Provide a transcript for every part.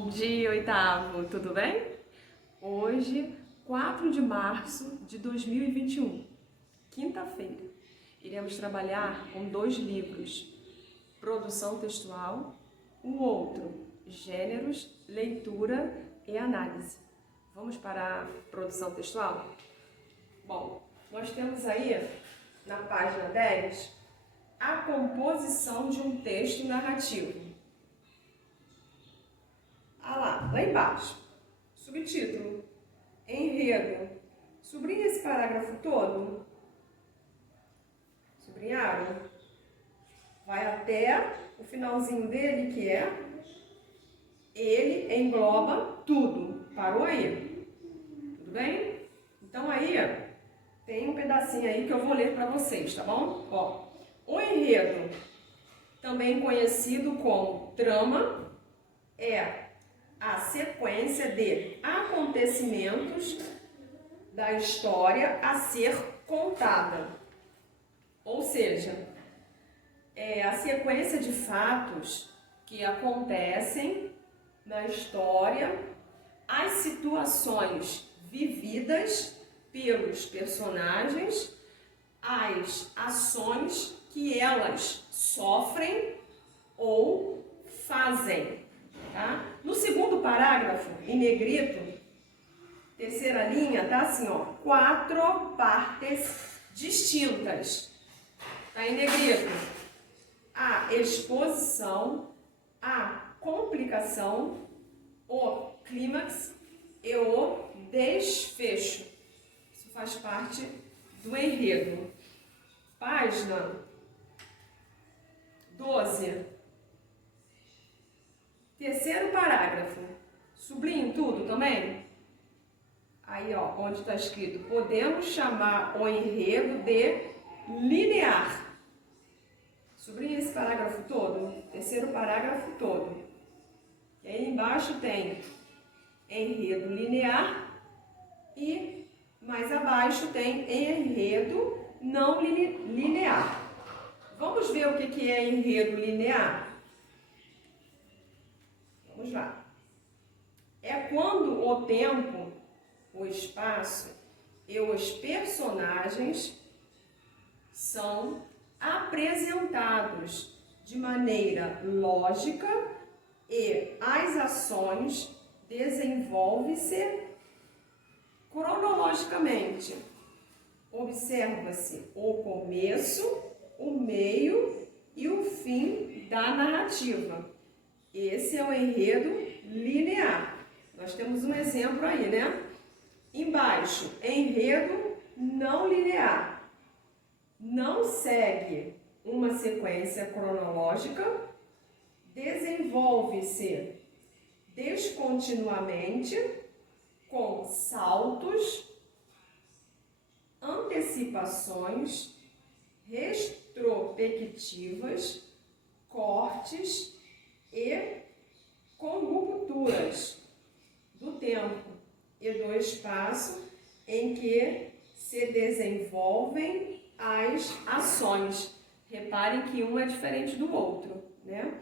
Bom dia, oitavo, tudo bem? Hoje, 4 de março de 2021, quinta-feira, iremos trabalhar com 2 livros, Produção Textual, o outro, Gêneros, Leitura e Análise. Vamos para a produção textual? Bom, nós temos aí, na página 10, a composição de um texto narrativo. Lá embaixo, subtítulo, enredo. Sublinha esse parágrafo todo. Sublinharam? Vai até o finalzinho dele, que é ele engloba tudo. Parou aí? Tudo bem? Então aí, tem um pedacinho aí que eu vou ler para vocês, tá bom? Ó, o enredo, também conhecido como trama, é a sequência de acontecimentos da história a ser contada. Ou seja, é a sequência de fatos que acontecem na história, as situações vividas pelos personagens, as ações que elas sofrem ou fazem. Tá? No segundo parágrafo, em negrito, terceira linha, tá assim, ó, 4 partes distintas. Tá em negrito. A exposição, a complicação, o clímax e o desfecho. Isso faz parte do enredo. Página 12. Terceiro parágrafo. Sublinhe tudo também. Aí, ó, onde está escrito, podemos chamar o enredo de linear. Sublinhe esse parágrafo todo, terceiro parágrafo todo. E aí embaixo tem enredo linear e mais abaixo tem enredo não linear. Vamos ver o que é enredo linear? Vamos lá. É quando o tempo, o espaço e os personagens são apresentados de maneira lógica e as ações desenvolvem-se cronologicamente. Observa-se o começo, o meio e o fim da narrativa. Esse é o enredo linear. Nós temos um exemplo aí, né? Embaixo, enredo não linear. Não segue uma sequência cronológica, desenvolve-se descontinuamente, com saltos, antecipações, retrospectivas, cortes e com rupturas do tempo e do espaço em que se desenvolvem as ações. Reparem que um é diferente do outro, né?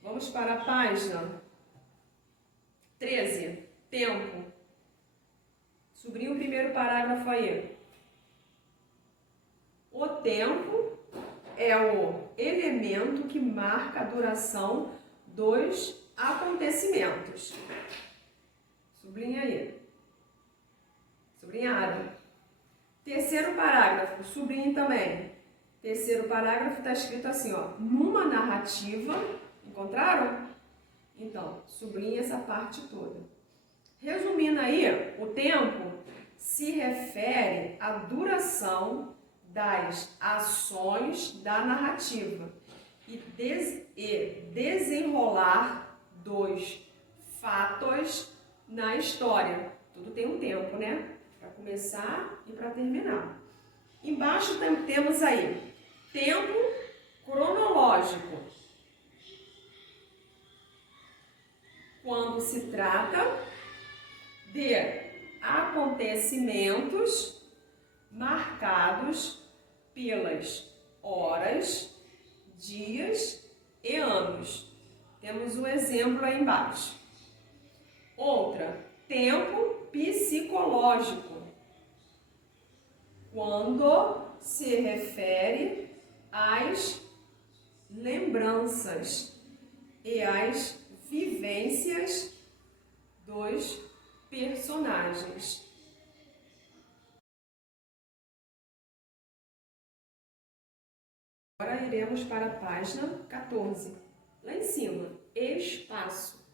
Vamos para a página 13, tempo. Sublinhe o primeiro parágrafo aí. O tempo é o elemento que marca a duração dos acontecimentos. Sublinha aí. Sublinhado. Terceiro parágrafo, sublinhe também. Terceiro parágrafo está escrito assim, ó, numa narrativa, encontraram? Então, sublinhe essa parte toda. Resumindo aí, o tempo se refere à duração das ações da narrativa e desenrolar dos fatos na história. Tudo tem um tempo, né? Para começar e para terminar. Embaixo temos aí tempo cronológico. Quando se trata de acontecimentos marcados pelas horas, dias e anos. Temos um exemplo aí embaixo. Outra, tempo psicológico. Quando se refere às lembranças e às vivências dos personagens. Agora iremos para a página 14. Lá em cima, espaço.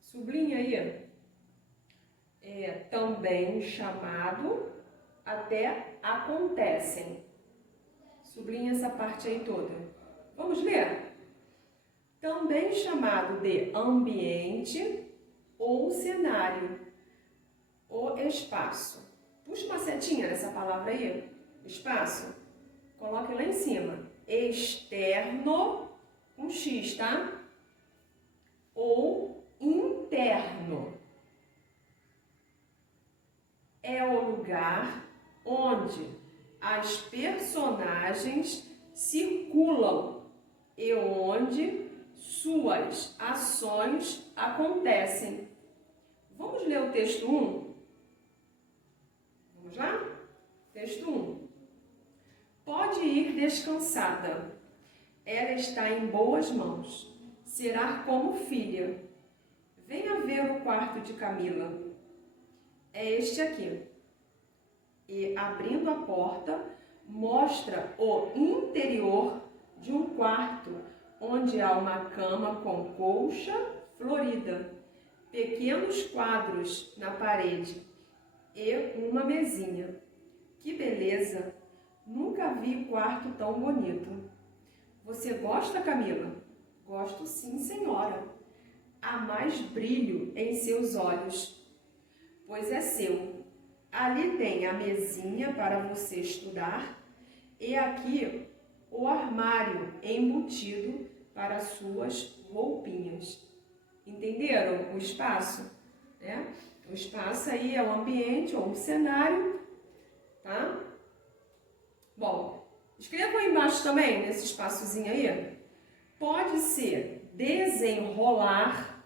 Sublinha aí. É também chamado até acontecem. Sublinha essa parte aí toda. Vamos ler? Também chamado de ambiente ou cenário. O espaço. Puxa uma setinha nessa palavra aí. Espaço. Coloque lá em cima. Externo, com X, tá? Ou interno. É o lugar onde as personagens circulam e onde suas ações acontecem. Vamos ler o texto 1? Vamos lá? Texto 1. Pode ir descansada. Ela está em boas mãos. Será como filha. Venha ver o quarto de Camila. É este aqui. E, abrindo a porta, mostra o interior de um quarto, onde há uma cama com colcha florida, pequenos quadros na parede e uma mesinha. Que beleza! Nunca vi quarto tão bonito. Você gosta, Camila? Gosto sim, senhora. Há mais brilho em seus olhos, pois é seu. Ali tem a mesinha para você estudar e aqui o armário embutido para suas roupinhas. Entenderam o espaço? O espaço aí é o ambiente ou um cenário, tá? Bom, escrevam aí embaixo também, nesse espaçozinho aí. Pode ser desenrolar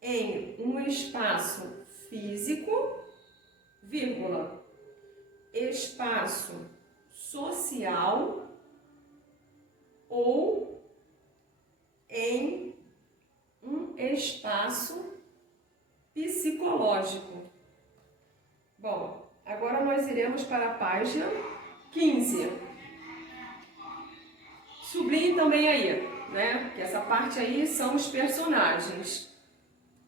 em um espaço físico, vírgula, espaço social ou em um espaço psicológico. Bom, agora nós iremos para a página 15. Sublinhe também aí, né? Que essa parte aí são os personagens.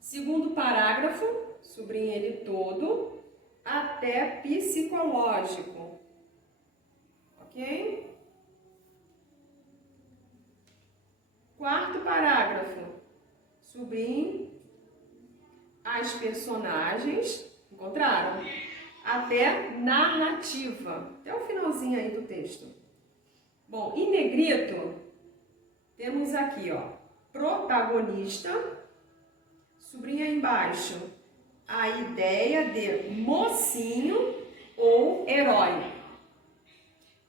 Segundo parágrafo, sublinhe ele todo, até psicológico. Ok? Quarto parágrafo, sublinhe as personagens, encontraram? Até narrativa, até o finalzinho aí do texto. Bom, em negrito, temos aqui, ó, protagonista, sublinha aí embaixo, a ideia de mocinho ou herói.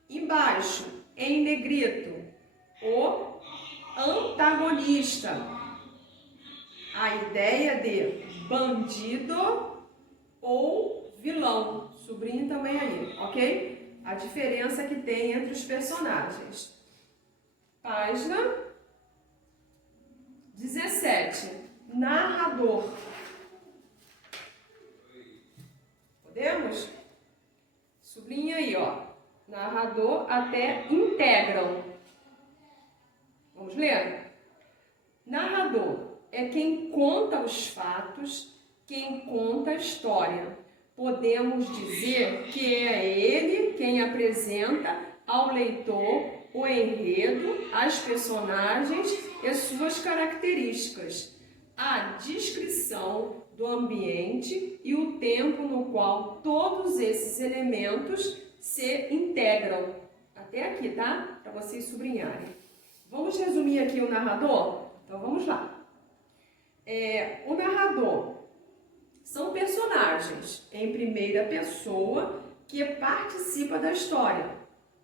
Embaixo, em negrito, o antagonista, a ideia de bandido ou vilão. Sublinhe também aí, ok? A diferença que tem entre os personagens. Página 17. Narrador. Podemos? Sublinha aí, ó. Narrador até integram. Vamos ler? Narrador é quem conta os fatos, quem conta a história. Podemos dizer que é ele quem apresenta ao leitor o enredo, as personagens e suas características, a descrição do ambiente e o tempo no qual todos esses elementos se integram. Até aqui, tá? Para vocês sublinharem. Vamos resumir aqui o narrador? Então vamos lá. O narrador são personagens em primeira pessoa que participa da história,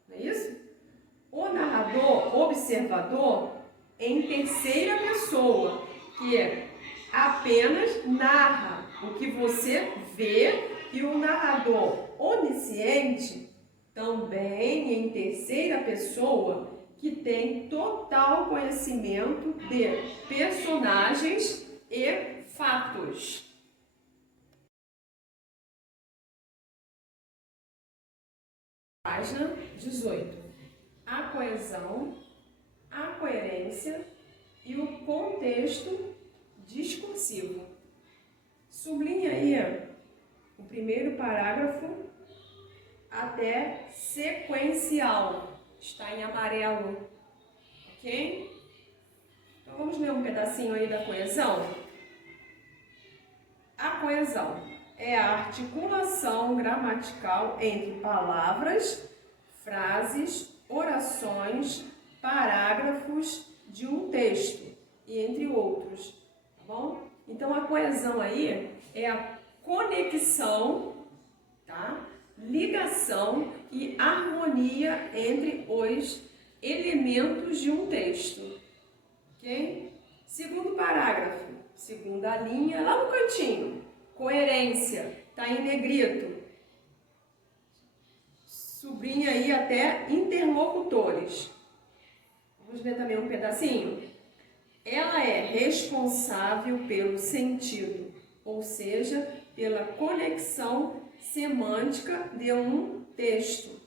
não é isso? O narrador, observador, em terceira pessoa, que apenas narra o que você vê e o narrador onisciente também em terceira pessoa que tem total conhecimento de personagens e fatos. Página 18. A coesão, a coerência e o contexto discursivo. Sublinha aí o primeiro parágrafo até sequencial. Está em amarelo, ok? Então vamos ler um pedacinho aí da coesão. A coesão é a articulação gramatical entre palavras, frases, orações, parágrafos de um texto e entre outros, tá bom? Então a coesão aí é a conexão, tá? Ligação e harmonia entre os elementos de um texto, ok? Segundo parágrafo, segunda linha, lá no cantinho, coerência, tá em negrito. Sublinha aí até interlocutores. Vamos ver também um pedacinho. Ela é responsável pelo sentido, ou seja, pela conexão semântica de um texto.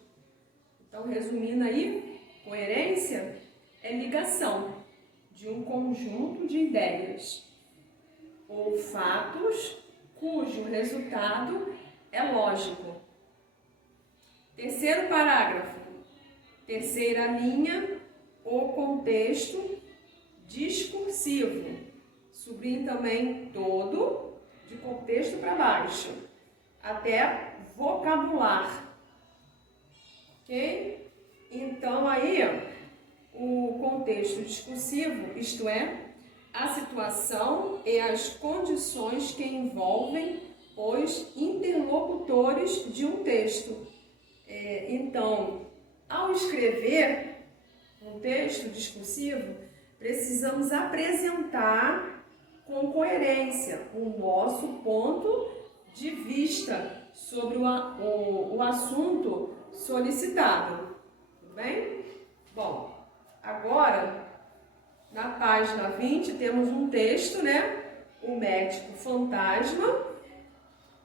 Então, resumindo aí, coerência é ligação de um conjunto de ideias ou fatos cujo resultado é lógico. Terceiro parágrafo, terceira linha, o contexto discursivo. Sublinhe também todo, de contexto para baixo, até vocabular. Ok? Então, aí, o contexto discursivo, isto é, a situação e as condições que envolvem os interlocutores de um texto. Então, ao escrever um texto discursivo, precisamos apresentar com coerência o nosso ponto de vista sobre o assunto solicitado. Tudo bem? Bom, agora, na página 20, temos um texto, né? O médico fantasma.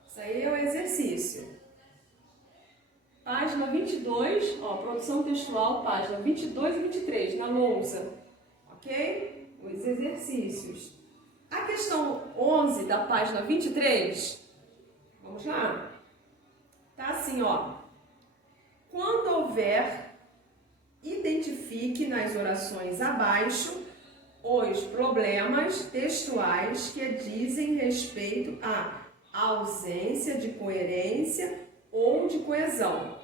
Isso aí é o exercício. Página 22, ó, produção textual, página 22 e 23, na lousa. Ok? Os exercícios. A questão 11 da página 23, vamos lá? Tá assim, ó. Quando houver, identifique nas orações abaixo os problemas textuais que dizem respeito à ausência de coerência ou de coesão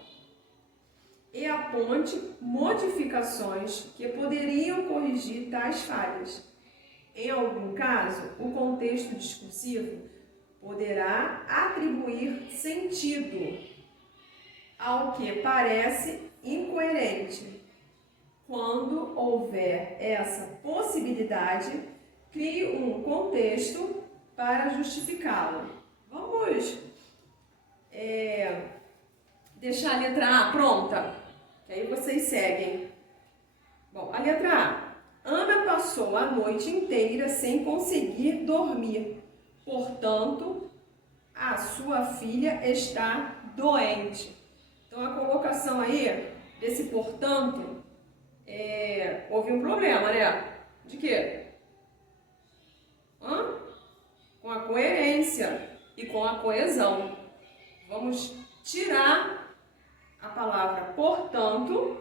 e aponte modificações que poderiam corrigir tais falhas. Em algum caso, o contexto discursivo poderá atribuir sentido ao que parece incoerente. Quando houver essa possibilidade, crie um contexto para justificá-lo. Vamos deixar a letra A pronta, que aí vocês seguem. Bom, a letra A. Ana passou a noite inteira sem conseguir dormir. Portanto, a sua filha está doente. Então, a colocação aí desse portanto, houve um problema, né? De quê? Com a coerência e com a coesão. Vamos tirar a palavra portanto,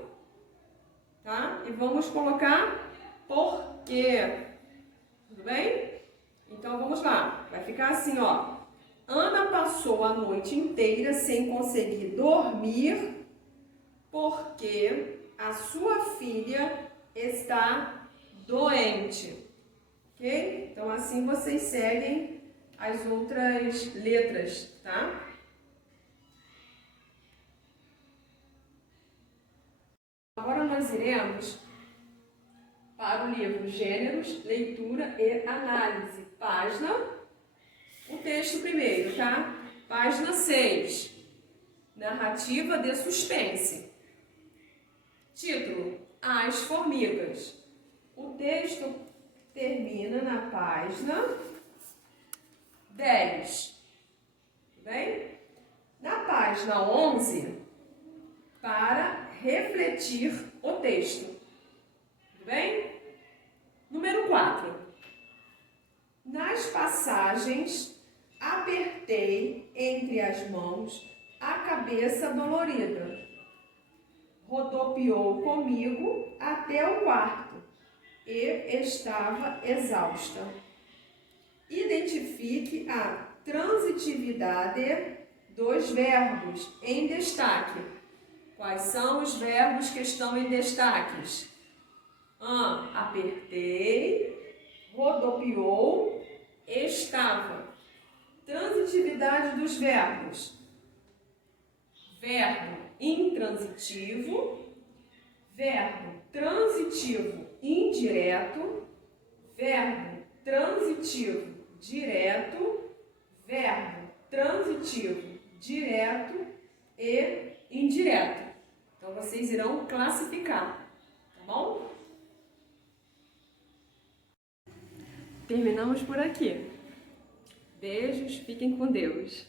tá? E vamos colocar porque. Tudo bem? Então, vamos lá. Vai ficar assim, ó. Ana passou a noite inteira sem conseguir dormir porque a sua filha está doente. Ok? Então, assim vocês seguem as outras letras, tá? Agora nós iremos para o livro Gêneros, Leitura e Análise, página, o texto primeiro, tá? Página 6, narrativa de suspense. Título, As Formigas. O texto termina na página 10, tudo bem? Na página 11, para refletir o texto, tudo bem? Número 4. Nas passagens, apertei entre as mãos a cabeça dolorida. Rodopiou comigo até o quarto e estava exausta. Identifique a transitividade dos verbos em destaque. Quais são os verbos que estão em destaques? Apertei, rodopiou, estava. Transitividade dos verbos. Verbo intransitivo, verbo transitivo indireto, verbo transitivo direto, verbo transitivo direto e indireto. Então, vocês irão classificar, tá bom? Terminamos por aqui. Beijos, fiquem com Deus.